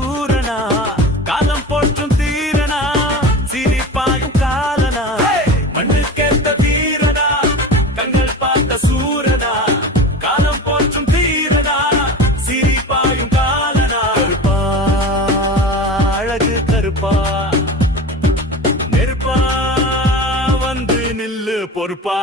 சூரனா காலம் போற்றும் தீரனா சிரிப்பாயும் காலனா மண்ணுக்கேத்த வீரனா கண்கள் பார்த்த சூரனா காலம் போற்றும் தீரனா சிரிப்பாயும் காலனா கருப்பா அழகு கருப்பா நெருப்பா வந்து நில்லு பொறுப்பா